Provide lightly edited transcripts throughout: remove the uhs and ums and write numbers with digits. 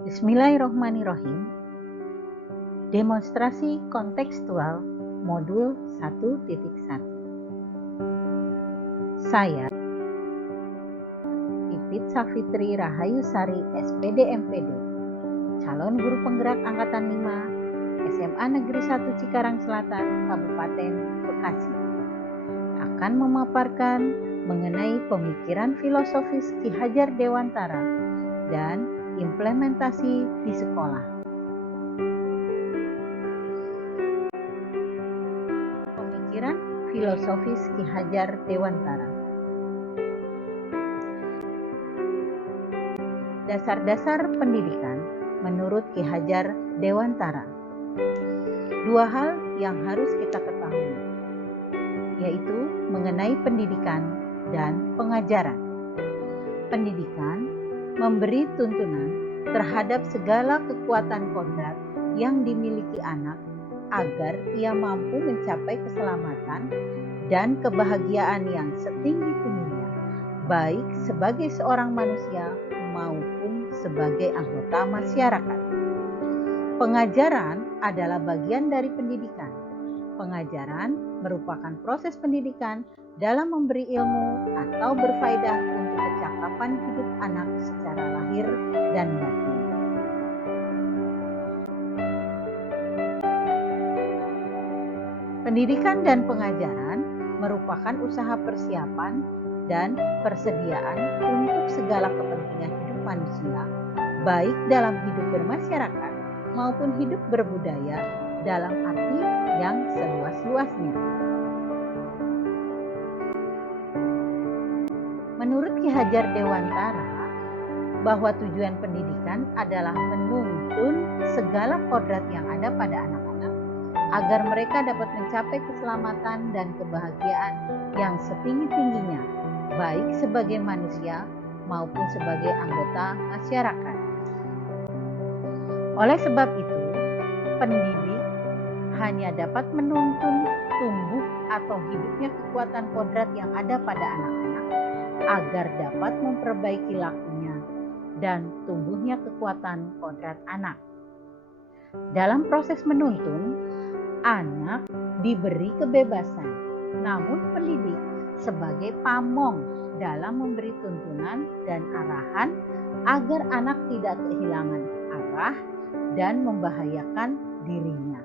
Bismillahirrohmanirrohim. Demonstrasi kontekstual modul 1.1. Saya Pipit Safitri Rahayusari SPD MPD, calon guru penggerak Angkatan 5 SMA Negeri 1 Cikarang Selatan, Kabupaten Bekasi, akan memaparkan mengenai pemikiran filosofis Ki Hajar Dewantara dan implementasi di sekolah. Pemikiran filosofis Ki Hajar Dewantara. Dasar-dasar pendidikan menurut Ki Hajar Dewantara. Dua hal yang harus kita ketahui, yaitu mengenai pendidikan dan pengajaran. Pendidikan memberi tuntunan terhadap segala kekuatan kodrat yang dimiliki anak agar ia mampu mencapai keselamatan dan kebahagiaan yang setinggi-tingginya, baik sebagai seorang manusia maupun sebagai anggota masyarakat. Pengajaran adalah bagian dari pendidikan. Pengajaran merupakan proses pendidikan dalam memberi ilmu atau berfaedah untuk kecakapan hidup anak secara lahir dan batin. Pendidikan dan pengajaran merupakan usaha persiapan dan persediaan untuk segala kepentingan hidup manusia, baik dalam hidup bermasyarakat maupun hidup berbudaya dalam arti yang seluas-luasnya. Menurut Ki Hajar Dewantara, bahwa tujuan pendidikan adalah menuntun segala kodrat yang ada pada anak-anak agar mereka dapat mencapai keselamatan dan kebahagiaan yang setinggi-tingginya, baik sebagai manusia maupun sebagai anggota masyarakat. Oleh sebab itu, pendidik hanya dapat menuntun tumbuh atau hidupnya kekuatan kodrat yang ada pada anak-anak agar dapat memperbaiki lakunya dan tumbuhnya kekuatan kodrat anak. Dalam proses menuntun, anak diberi kebebasan, namun pendidik sebagai pamong dalam memberi tuntunan dan arahan agar anak tidak kehilangan arah dan membahayakan dirinya.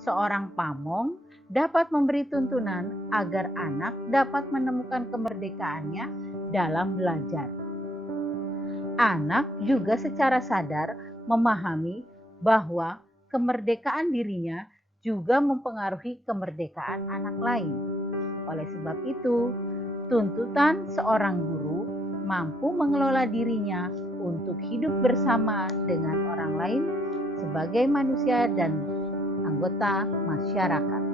Seorang pamong dapat memberi tuntunan agar anak dapat menemukan kemerdekaannya dalam belajar. Anak juga secara sadar memahami bahwa kemerdekaan dirinya juga mempengaruhi kemerdekaan anak lain. Oleh sebab itu, tuntutan seorang guru mampu mengelola dirinya untuk hidup bersama dengan orang lain sebagai manusia dan anggota masyarakat.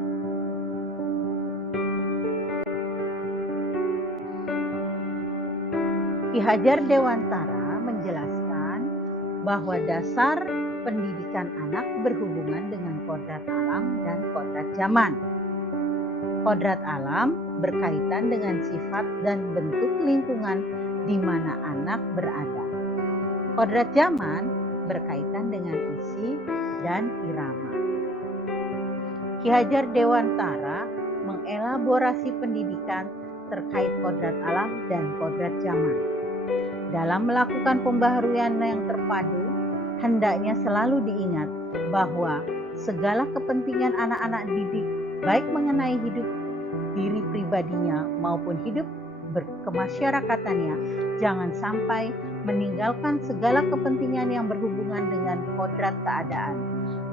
Ki Hajar Dewantara menjelaskan bahwa dasar pendidikan anak berhubungan dengan kodrat alam dan kodrat zaman. Kodrat alam berkaitan dengan sifat dan bentuk lingkungan di mana anak berada. Kodrat zaman berkaitan dengan isi dan irama. Ki Hajar Dewantara mengelaborasi pendidikan terkait kodrat alam dan kodrat zaman. Dalam melakukan pembaharuan yang terpadu, hendaknya selalu diingat bahwa segala kepentingan anak-anak didik, baik mengenai hidup diri pribadinya maupun hidup berkemasyarakatannya, jangan sampai meninggalkan segala kepentingan yang berhubungan dengan kodrat keadaan,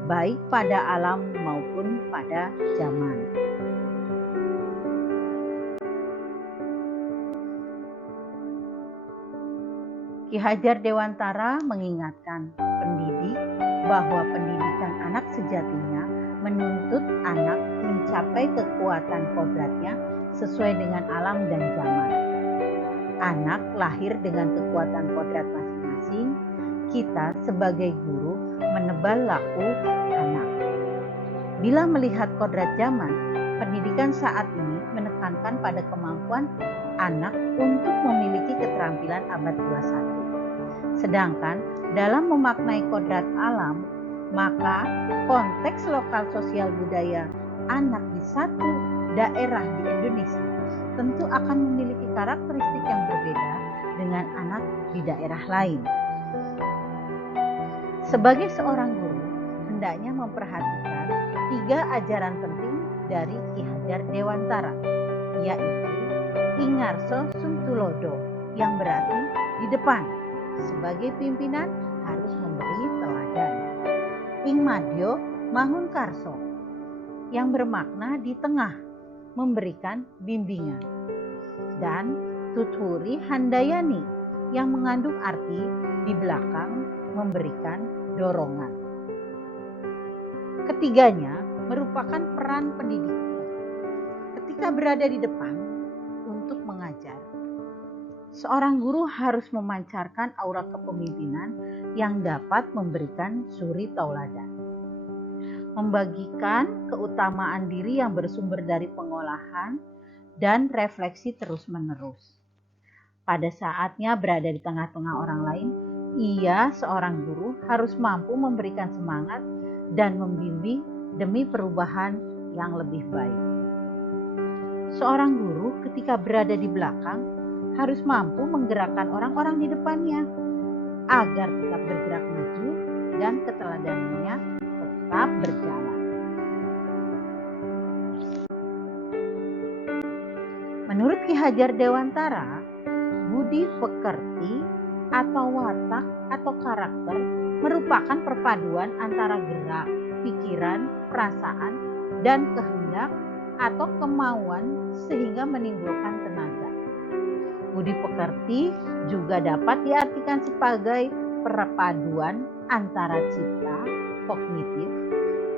baik pada alam maupun pada zaman. Ki Hajar Dewantara mengingatkan pendidik bahwa pendidikan anak sejatinya menuntut anak mencapai kekuatan kodratnya sesuai dengan alam dan zaman. Anak lahir dengan kekuatan kodrat masing-masing. Kita sebagai guru menebal laku anak. Bila melihat kodrat zaman, pendidikan saat ini menekankan pada kemampuan anak untuk memiliki keterampilan abad 21. Sedangkan dalam memaknai kodrat alam, maka konteks lokal sosial budaya anak di satu daerah di Indonesia tentu akan memiliki karakteristik yang berbeda dengan anak di daerah lain. Sebagai seorang guru, hendaknya memperhatikan 3 ajaran penting dari Ki Hajar Dewantara, yaitu Ingarso Sumtulodo, yang berarti di depan. Sebagai pimpinan harus memberi teladan. Ingmadyo Mangunkarso, yang bermakna di tengah, memberikan bimbingan. Dan Tuturi Handayani, yang mengandung arti di belakang, memberikan dorongan. Ketiganya merupakan peran pendidik. Ketika berada di depan untuk mengajar, seorang guru harus memancarkan aura kepemimpinan yang dapat memberikan suri tauladan. Membagikan keutamaan diri yang bersumber dari pengolahan dan refleksi terus-menerus. Pada saatnya berada di tengah-tengah orang lain, ia, seorang guru, harus mampu memberikan semangat dan membimbing demi perubahan yang lebih baik. Seorang guru ketika berada di belakang harus mampu menggerakkan orang-orang di depannya agar tetap bergerak maju dan keteladanannya tetap berjalan. Menurut Ki Hajar Dewantara, budi pekerti atau watak atau karakter merupakan perpaduan antara gerak, pikiran, perasaan, dan kehendak atau kemauan sehingga menimbulkan tenaga. Budi pekerti juga dapat diartikan sebagai perpaduan antara cipta, kognitif,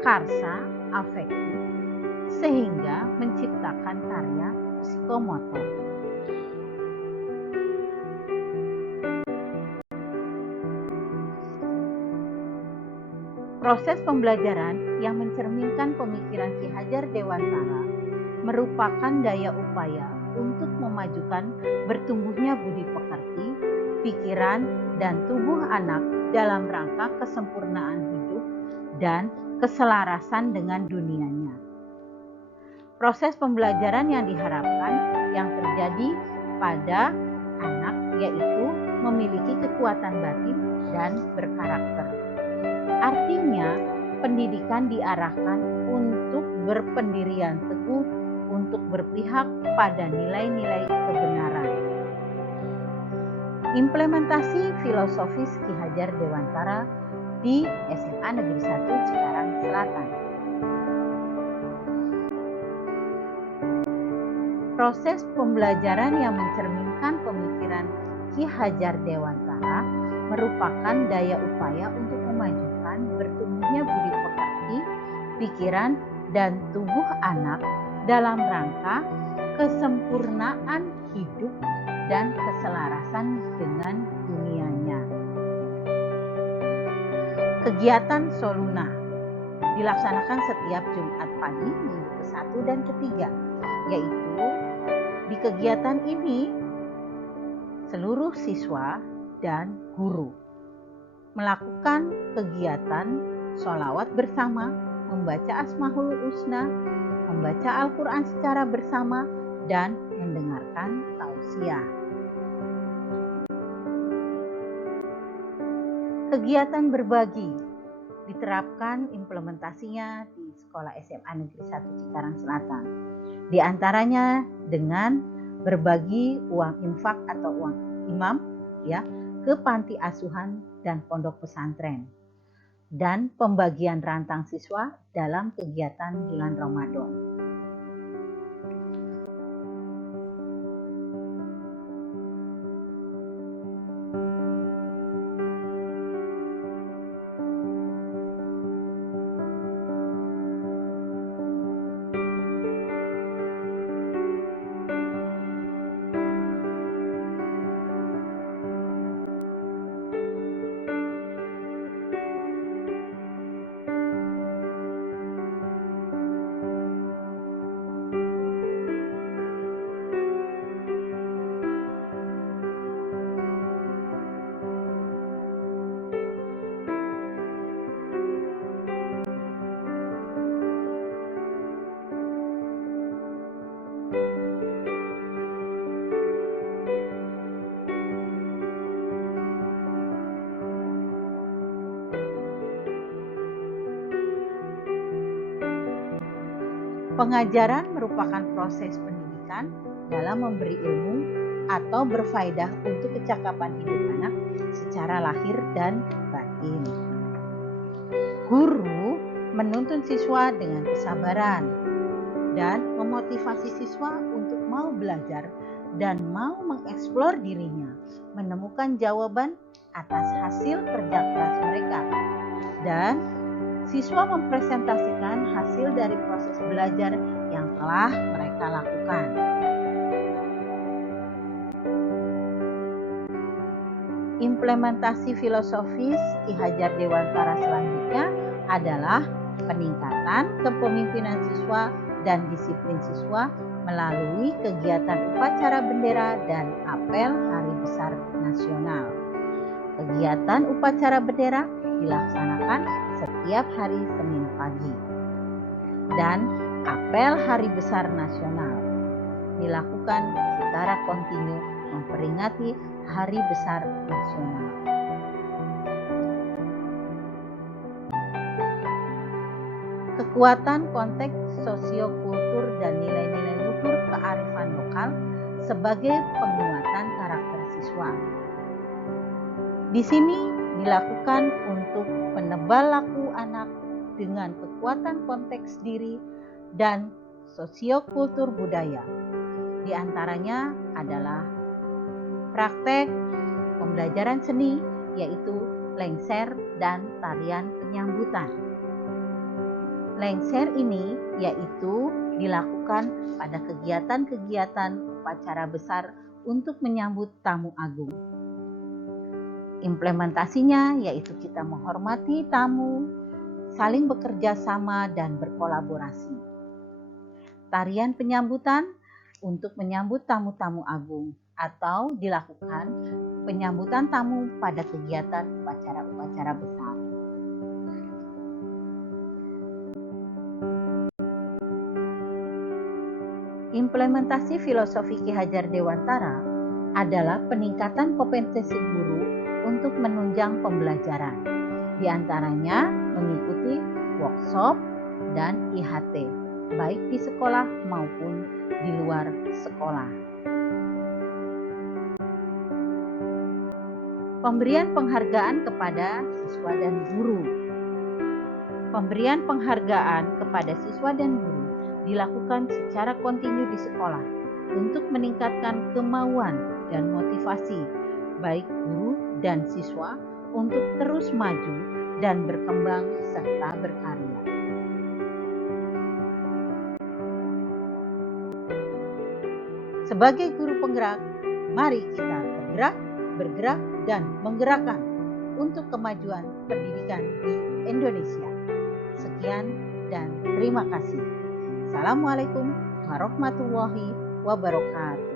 karsa, afektif, sehingga menciptakan karya psikomotor. Proses pembelajaran yang mencerminkan pemikiran Ki Hajar Dewantara merupakan daya upaya untuk memajukan bertumbuhnya budi pekerti, pikiran, dan tubuh anak dalam rangka kesempurnaan hidup dan keselarasan dengan dunianya. Proses pembelajaran yang diharapkan yang terjadi pada anak yaitu memiliki kekuatan batin dan berkarakter. Artinya, pendidikan diarahkan untuk berpendirian teguh, untuk berpihak pada nilai-nilai kebenaran. Implementasi filosofis Ki Hajar Dewantara di SMA Negeri 1 Cikarang Selatan. Proses pembelajaran yang mencerminkan pemikiran Ki Hajar Dewantara merupakan daya upaya untuk memajukan bertumbuhnya budi pekerti, pikiran, dan tubuh anak dalam rangka kesempurnaan hidup dan keselarasan dengan dunianya. Kegiatan Soluna dilaksanakan setiap Jumat pagi minggu ke-1 dan ke-3, yaitu di kegiatan ini seluruh siswa dan guru melakukan kegiatan sholawat bersama, membaca Asmaul Husna, membaca Al-Quran secara bersama, dan mendengarkan tausiah. Kegiatan berbagi diterapkan implementasinya di Sekolah SMA Negeri 1 Cikarang Selatan. Di antaranya dengan berbagi uang infak atau uang imam ke panti asuhan dan pondok pesantren, dan pembagian rantang siswa dalam kegiatan bulan Ramadan. Pengajaran merupakan proses pendidikan dalam memberi ilmu atau berfaedah untuk kecakapan hidup anak secara lahir dan batin. Guru menuntun siswa dengan kesabaran dan memotivasi siswa untuk mau belajar dan mau mengeksplor dirinya, menemukan jawaban atas hasil kerja keras mereka, dan siswa mempresentasikan hasil dari proses belajar yang telah mereka lakukan. Implementasi filosofis Ki Hajar Dewantara selanjutnya adalah peningkatan kepemimpinan siswa dan disiplin siswa melalui kegiatan upacara bendera dan apel Hari Besar Nasional. Kegiatan upacara bendera dilaksanakan setiap hari Senin pagi. Dan apel Hari Besar Nasional dilakukan secara kontinu memperingati Hari Besar Nasional. Kekuatan konteks sosiokultur dan nilai-nilai luhur kearifan lokal sebagai penguatan karakter siswa. Di sini dilakukan untuk penebal laku anak dengan kekuatan konteks diri dan sosiokultur budaya. Di antaranya adalah praktek pembelajaran seni, yaitu lengser dan tarian penyambutan. Lengser ini yaitu dilakukan pada kegiatan-kegiatan upacara besar untuk menyambut tamu agung. Implementasinya yaitu kita menghormati tamu, saling bekerja sama dan berkolaborasi. Tarian penyambutan untuk menyambut tamu-tamu agung atau dilakukan penyambutan tamu pada kegiatan upacara-upacara besar. Implementasi filosofi Ki Hajar Dewantara adalah peningkatan kompetensi guru untuk menunjang pembelajaran. Di antaranya mengikuti workshop dan IHT, baik di sekolah maupun di luar sekolah. Pemberian penghargaan kepada siswa dan guru. Pemberian penghargaan kepada siswa dan guru dilakukan secara kontinu di sekolah untuk meningkatkan kemauan dan motivasi baik guru dan siswa untuk terus maju dan berkembang serta berkarya. Sebagai guru penggerak, mari kita bergerak, bergerak, dan menggerakkan untuk kemajuan pendidikan di Indonesia. Sekian dan terima kasih. Assalamualaikum warahmatullahi wabarakatuh.